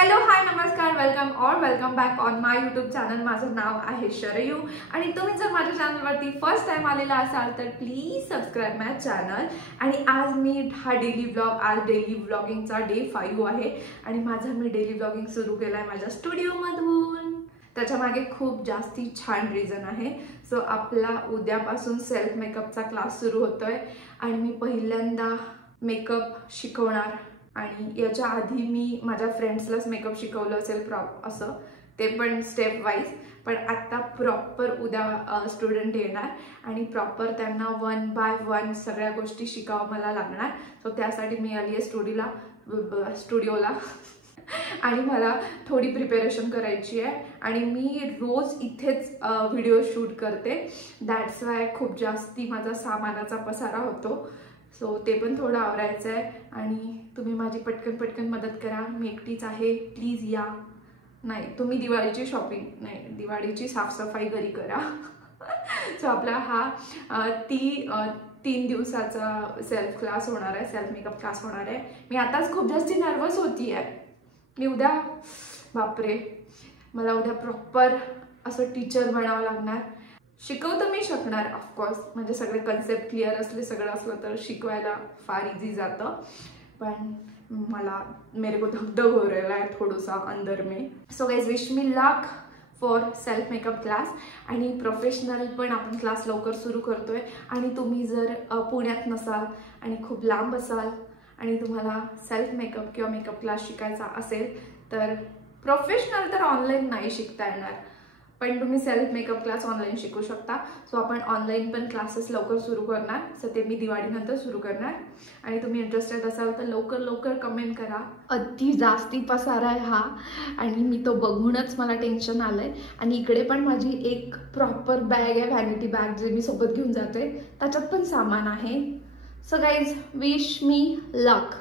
Hello hi नमस्कार welcome back on my YouTube channel. माझं नाव आहे शरयू आणि तुम्ही जर माझ्या चॅनलवरती फर्स्ट टाइम आलेला असाल तर प्लीज सबस्क्राईब माय चॅनल। आणि आज मी हा डेली व्लॉगिंगचा डे 5 आहे आणि मी डेली व्लॉगिंग सुरू केलाय माझ्या स्टुडिओमधून। त्याच्या मागे खूप जास्ती छान रिझन आहे। सो आपला उद्यापासून सेल्फ मेकअपचा क्लास सुरू होतोय आणि मी पहिल्यांदा मेकअप शिकवणार आणि याच्या आधी मी माझ्या फ्रेंड्सलाच मेकअप शिकवलं असेल असं, ते पण स्टेप वाईज। पण आता प्रॉपर उद्या स्टुडंट येणार आणि प्रॉपर त्यांना 1 बाय 1 सगळ्या गोष्टी शिकावं मला लागणार। सो त्यासाठी मी आली आहे स्टुडिओला आणि मला थोडी प्रिपरेशन करायची आहे आणि मी रोज इथेच व्हिडिओ शूट करते। दॅट्स वाय खूप जास्ती माझा सामानाचा पसारा होतो। सो ते पण थोडं आवरायचं आहे आणि तुम्ही माझी पटकन मदत करा। मी एकटीच आहे, प्लीज या। नाही तुम्ही दिवाळीची साफसफाई घरी करा। सो आपला हा 3 दिवसाचा सेल्फ क्लास होणार आहे, सेल्फ मेकअप क्लास होणार आहे। मी आताच खूप जास्त नर्वस होती आहे। मी उद्या बापरे, मला उद्या प्रॉपर असं टीचर बनावं लागणार। शिकवतं मी शकणार ऑफकोर्स, म्हणजे सगळे कन्सेप्ट क्लिअर असले सगळं असलं तर शिकवायला फार इझी जातं। पण मेरे को धगधग हो रहा है थोड़ा सा अंदर में। So guys wish me luck for self makeup class आणि प्रोफेशनल पण आपण क्लास लवकर सुरू करतोय। आणि तुम्ही जर पुण्यात नसाल आणि खूप लांब असाल आणि तुम्हाला सेल्फ मेकअप किंवा मेकअप क्लास शिकायचा असेल तर प्रोफेशनल तर ऑनलाईन नाही शिकता येणार, पण तुम्ही सेल्फ मेकअप क्लास ऑनलाईन शिकू शकता। सो आपण ऑनलाईन पण क्लासेस लवकर सुरू करणार। सो ते मी दिवाळीनंतर सुरू करणार आणि तुम्ही इंटरेस्टेड असाल तर लवकर कमेंट करा। अति जास्ती पसारा आहे हा आणि मी तो बघूनच मला टेन्शन आलंय। आणि इकडे पण माझी एक प्रॉपर बॅग आहे, व्हॅनिटी बॅग, जे मी सोबत घेऊन जाते, त्याच्यात पण सामान आहे। So guys wish me luck.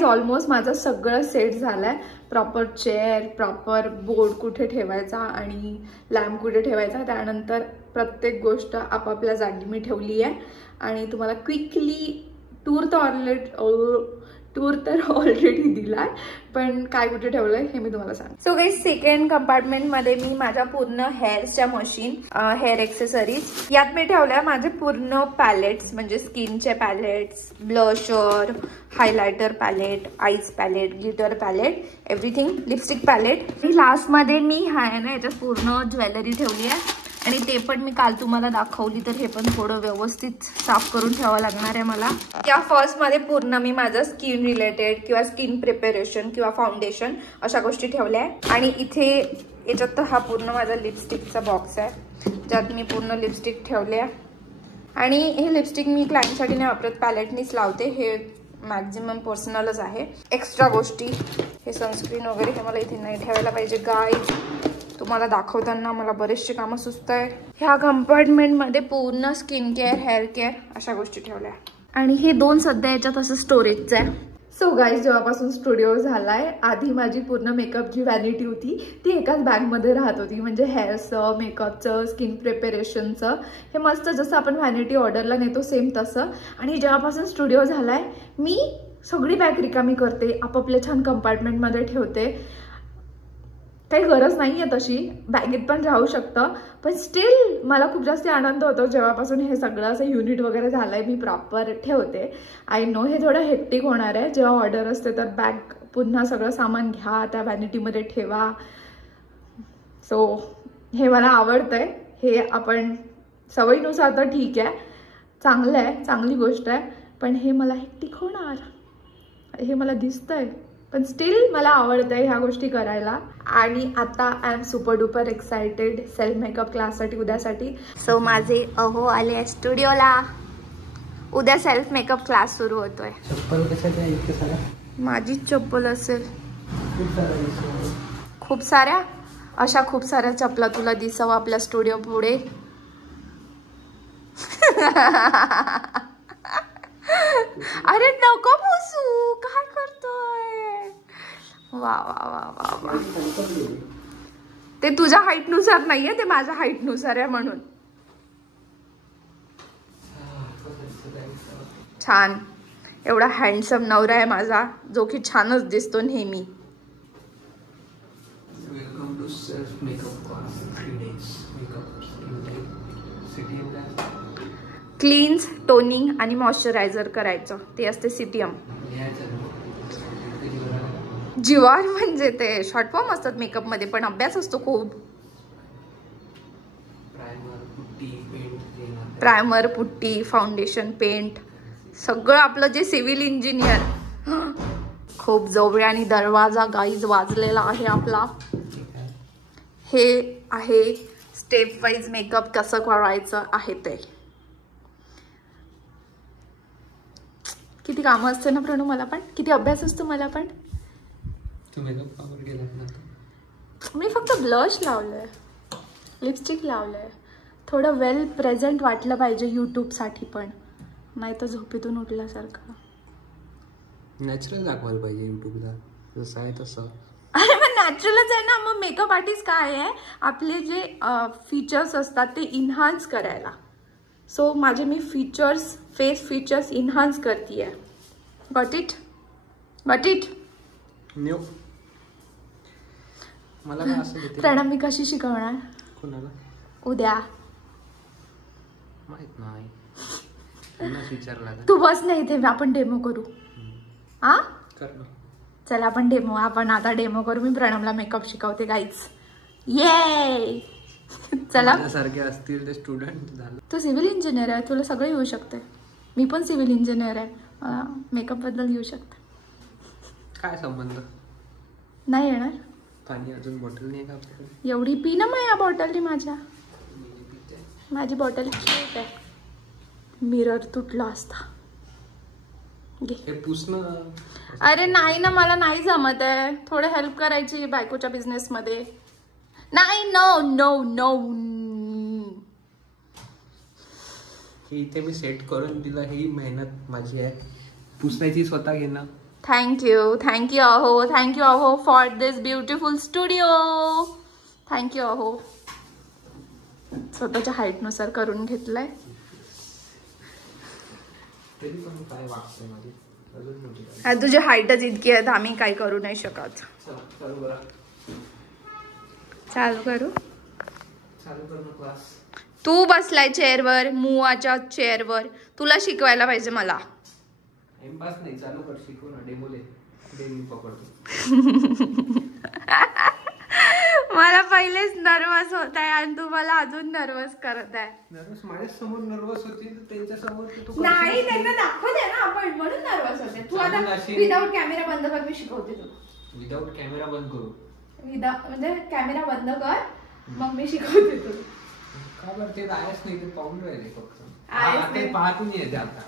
Almost माझं सगळं सेट झालंय। प्रॉपर चेअर, प्रॉपर बोर्ड कुठे ठेवायचा आणि लॅम्प कुठे ठेवायचा, त्यानंतर प्रत्येक गोष्ट आपापल्या जागी मी ठेवली आहे। आणि तुम्हाला क्विकली टूर तर ऑलरेडी दिलाय, पण काय कुठे ठेवलंय हे मी तुम्हाला सांग। सो गाइस सेकंड कंपार्टमेंट मध्ये मी माझ्या पूर्ण हेअरच्या मशीन, हेअर एक्सेसरीज यात मी ठेवल्या माझे पूर्ण पॅलेट्स, म्हणजे स्किनचे palettes, blusher, highlighter palette, eyes palette, glitter palette, everything, lipstick palette. आणि लास्ट मध्ये मी आहे ना याच्यात पूर्ण ज्वेलरी ठेवली आहे आणि ते पण मी काल तुम्हाला दाखवली, तर हे पण थोडं व्यवस्थित साफ करून ठेवावं लागणार आहे मला। या फर्स्ट मध्ये पूर्ण मी माझं स्किन रिलेटेड किंवा स्किन प्रिपरेशन किंवा फाउंडेशन अशा गोष्टी ठेवल्या आहे। आणि इथे याच्यात तर हा पूर्ण माझा लिपस्टिकचा बॉक्स आहे, ज्यात मी पूर्ण लिपस्टिक ठेवले आहे। आणि हे लिपस्टिक मी क्लायंटसाठी नाही वापरत, पॅलेटनीच लावते, हे मॅक्झिमम पर्सनलच आहे। एक्स्ट्रा गोष्टी, हे सनस्क्रीन वगैरे हे मला इथे नाही ठेवायला पाहिजे गाईज, तुम्हाला दाखवताना मला बरेचसे कामं सुचत आहे। ह्या कंपार्टमेंटमध्ये पूर्ण स्किन केअर, हेअर केअर अशा गोष्टी ठेवल्या आणि हे 2 सध्या याच्यात असं स्टोरेजचं आहे। सो गाईज जेव्हापासून स्टुडिओ झालाय, आधी माझी पूर्ण मेकअपची व्हॅनिटी होती ती एकाच बॅगमध्ये राहत होती, म्हणजे हेअरचं, मेकअपचं, स्किन प्रिपरेशनचं, हे मस्त जसं आपण व्हॅनिटी ऑर्डरला नेतो सेम तसं। आणि जेव्हापासून स्टुडिओ झालाय मी सगळी बॅग रिकामी करते, आपापल्या छान कंपार्टमेंटमध्ये ठेवते। काही गरज नाही आहे तशी, बॅगेत पण राहू शकतं, पण स्टील मला खूप जास्त आनंद होतो जेव्हापासून हे सगळं असं युनिट वगैरे झालंय, मी प्रॉपर ठेवते। आय नो हे थोडं हेक्टिक होणार आहे, जेव्हा ऑर्डर असते तर बॅग पुन्हा सगळं सामान घ्या, त्या व्हॅनिटीमध्ये ठेवा। सो हे मला आवडतंय, हे आपण सवयीनुसार तर ठीक आहे, चांगलं आहे, चांगली गोष्ट आहे, पण हे मला हेक्टिक होणार हे मला दिसतंय, पण स्टील मला आवडतंय ह्या गोष्टी करायला। आणि आता I am super duper excited self makeup क्लाससाठी, उद्यासाठी। सो माझे अहो आले स्टुडिओला, उद्या सेल्फ मेकअप क्लास सुरू होतोय। चप्पल कशाच्या इतके साऱ्या? माझी चप्पल असेल खूप साऱ्या, अशा खूप साऱ्या चप्पला तुला दिसावं आपल्या स्टुडिओ पुढे। अरे नको पुसू, काय करतोय? वा वा वा वा वा. ते तुझ्या हाईट नुसार नाहीये, ते माझ्या हाईट नुसार आहे म्हणून. छान. एवढा हँडसम नवरा आहे माझा, जो की छानच दिसतो नेहमी. क्लीन्स, टोनिंग आणि मॉइश्चरायझर करायचं, ते असते सीटीएम. जीवार म्हणजे ते शॉर्ट फॉर्म असतात मेकअप मध्ये, पण अभ्यास असतो खूप. प्रायमर, पुट्टी, फाउंडेशन, पेंट, सगळं आपलं जे सिव्हिल इंजिनियर. खूप जोब्यानी दरवाजा गाईज वाजलेला आहे आपला. हे आहे स्टेप वाईज मेकअप कसं करायचं आहे ते. किती कामं असते ना प्रणू मला पण, किती अभ्यास असतो मला पण. मी फक्त ब्लश लावलंय, लिपस्टिक लावलंय, थोडं वेल प्रेझेंट वाटलं पाहिजे यूट्यूबसाठी, पण नाही तर झोपेतून उठल्यासारखं. नॅचरल दाखवायला पाहिजे यूट्यूबला, जसं आहे तसं. अरे मग नॅचरलच आहे ना. मग मेकअप आर्टिस्ट काय आहे, आपले जे फीचर्स असतात ते इन्हान्स करायला. सो माझे मी फीचर्स, फेस फीचर्स इन्हान्स करतीये. Got it? Got it? New. मला काय असं देते प्रणव, मी कशी शिकवणार? कोणाला? उद्या. माहित नाही, कोणाला विचारला? तू बस नाही इथे, आपण डेमो करू. हा कर ना. चल आपण डेमो, आपण आता डेमो करू. मी प्रणवला मेकअप शिकवते गाईज. ये चला. सारखे असतील ते स्टुडंट झालं. तू सिव्हिल इंजिनियर आहे, तुला सगळं येऊ शकते. मी पण सिव्हिल इंजिनियर आहे, मला मेकअप बद्दल येऊ शकते. काय संबंध? नाही येणार. पाणी अजून बॉटल नाही का आपल्याकडे? एवढी पी ना मग या बॉटलनी. माझी बॉटल क्यूट आहे. मिरर तुटला असता. हे पुसणं. अरे नाही ना, मला नाही जमत आहे. थोडं हेल्प करायची बायकोच्या बिझनेस मध्ये. नाही, नो नो नो. हे इथे मी सेट करून दिलं, ही मेहनत माझी आहे. पुसण्याची स्वतः घेणं. थँक्यू अहो for this beautiful studio. Thank you अहो. स्वतःच्या हाईट नुसार करून घेतलंय. तुझी हाईटच इतकी आहे, आम्ही काही करू नाही शकत. चालू करू. तू बसलाय चेअरवर, मुवाच्या चेअरवर. तुला शिकवायला पाहिजे मला. चालू कर, शिकव ना. डेमोले पकडतो. मला पहिलेच नर्वस होत आहे आणि तू मला अजून नर्वस करत आहे. नर्वस माझ्या समोर नर्वस होती, त्यांच्या समोर नाही, त्यांना दाखवते ना आपण, म्हणून नर्वस होते. तू आता विदाउट कॅमेरा बंद कर, मी शिकवते तुला. विदाउट कॅमेरा बंद करू? म्हणजे कॅमेरा बंद कर, मग मी शिकवते तुला. का बरं? ते आहेच नाही, ते पाहून राहिले फक्त. ते पाहतून येते आता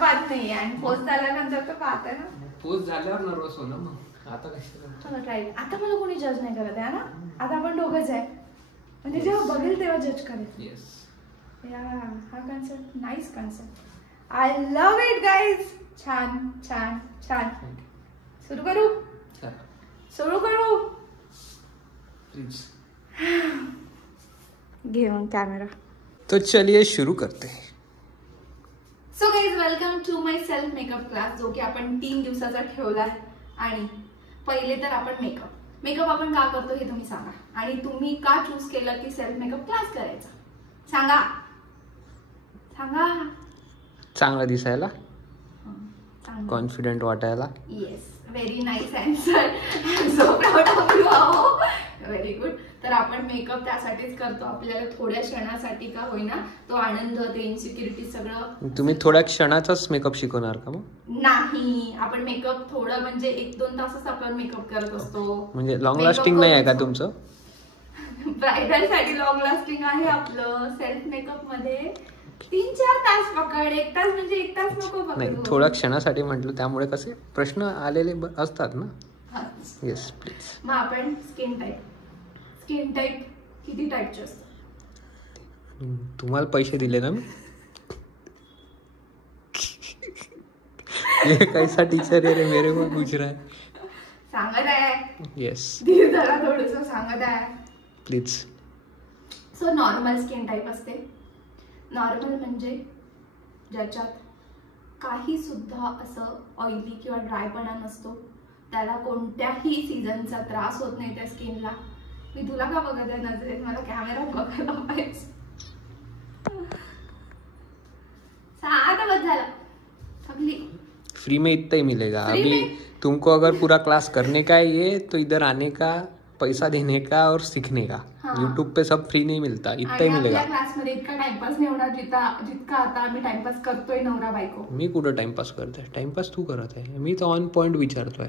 पाहत नाही, आणि पोस्ट झाल्यानंतर तर पाहते ना. पोस्ट झाल्यावर नर्वस हो ना मग. आता कशाला ट्राय? आता मला कोणी जज नाही करत आहे ना. आता आपण दोघंच आहे, म्हणजे जेव्हा बघेल तेव्हा जज करेल. या हा concept, nice concept. I love it guys. छान छान छान. सुरू करू. प्लीज घेऊन कॅमेरा. तो चलिए शुरू करते हैं. So guys, welcome to my self makeup class, जो की आपण 3 दिवसाचा ठेवलाय. आणि पहिले तर आपण मेकअप आपण का करतो हे तुम्ही सांगा, आणि तुम्ही का चूज केलं की सेल्फ मेकअप क्लास करायचा? सांगा. चांगला दिसायला, कॉन्फिडंट वाटायला. Yes, very nice answer. I am so proud of you. अहो व्हेरी गुड. तर आपण मेकअप त्यासाठीच करतो, आपल्याला थोड्या क्षणासाठी का होईना तो आनंद, ते इन्सिक्युरिटी सगळं. तुम्ही थोड्या क्षणाचाच मेकअप शिकवणार का मग? नाही, आपण मेकअप थोडं म्हणजे 1-2 तासच आपण मेकअप करत असतो. म्हणजे लॉंग लास्टिंग नाही आहे का तुमचं? ब्रायडल साठी लॉंग लास्टिंग आहे आपलं. सेल्फ मेकअप मध्ये 3-4 तास पकड. 1 तास म्हणजे 1 तास नको पकड. नाही, थोड्या क्षणासाठी म्हटलं, त्यामुळे कसे प्रश्न आलेले असतात ना. Yes please. मग आपण स्किन टाईप किती टाईपचे असतात? तुम्हाला पैसे दिले ना मी. ये कैसा टीचर है रे, मेरे को पूछ रहा है. सांगत आहे. येस, धीर धरा, थोडंसं सांगत आहे please. So normal skin type असते. नॉर्मल म्हणजे ज्याच्यात काही सुद्धा असं ऑइली किंवा ड्रायपणा नसतो, त्याला कोणत्याही सीझनचा त्रास होत नाही त्या स्किनला. मी तुला का बघत आहे नजरेत? मला कॅमेरात बघायला पाहिजे. साधा बस झाला, थकली. फ्री में इतना ही मिलेगा. अभी तुमको अगर पूरा क्लास करने का है ये, तो इधर आने का, पैसा देने का और सीखने का. YouTube पे सब फ्री नहीं मिलता, इतना ही मिलेगा. क्लास मध्ये इतका टाइमपास नाही होणार जितका आता आम्ही टाइमपास करतोय नवरा बायको. मी कुठं टाइमपास करतोय? टाइमपास तू करत आहे. मी तर ऑन पॉइंट विचारतोय.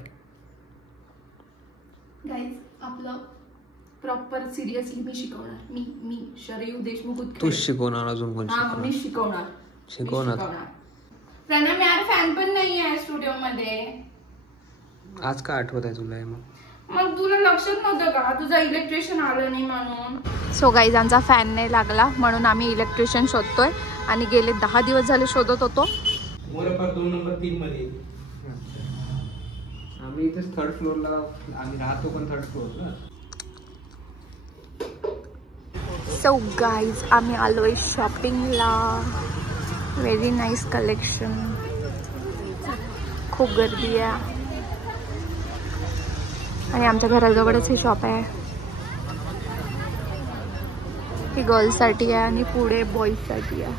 गाईज आपलं प्रॉपर सिरियसली मी शिकवणार. मी शरयू देशमुख. तूच शिकवणार, अजून कोण शिकवणार? मी शिकवणार. प्रणम यार, फॅन पण नाही आहे स्टुडिओ मध्ये. आज का आठवत आहे तुला? मग तुला लक्षात नव्हतं का तुझा इलेक्ट्रिशियन आलं नाही म्हणून? सो गाईज आमचा फॅन नाही लागला म्हणून आम्ही इलेक्ट्रिशियन शोधतोय आणि गेले 10 दिवस झाले शोधत होतो. 2 नंबर 3 मध्ये आम्ही इथेच थर्ड फ्लोअरला आम्ही राहतो, पण थर्ड फ्लोअरला. सो गाईज आम्ही आलोय शॉपिंगला. Very nice collection. खूप गर्दी आहे आणि आमच्या घराजवळच हे शॉप आहे. ही गर्ल्ससाठी आहे आणि पुढे बॉईजसाठी आहे.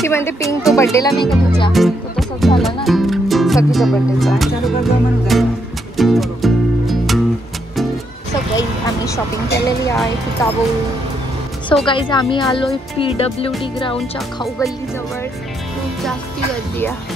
ती म्हणते पिंक तो बर्थडेला नाही का तुझ्या? तो तसंच झालं ना सगळीच्या बर्थडेचा. सो गाईज आम्ही शॉपिंग केलेली आहे किताबो. सो गाईज आम्ही आलोय PWD ग्राउंडच्या खाऊ गल्ली जवळ. खूप जास्ती गर्दी आहे.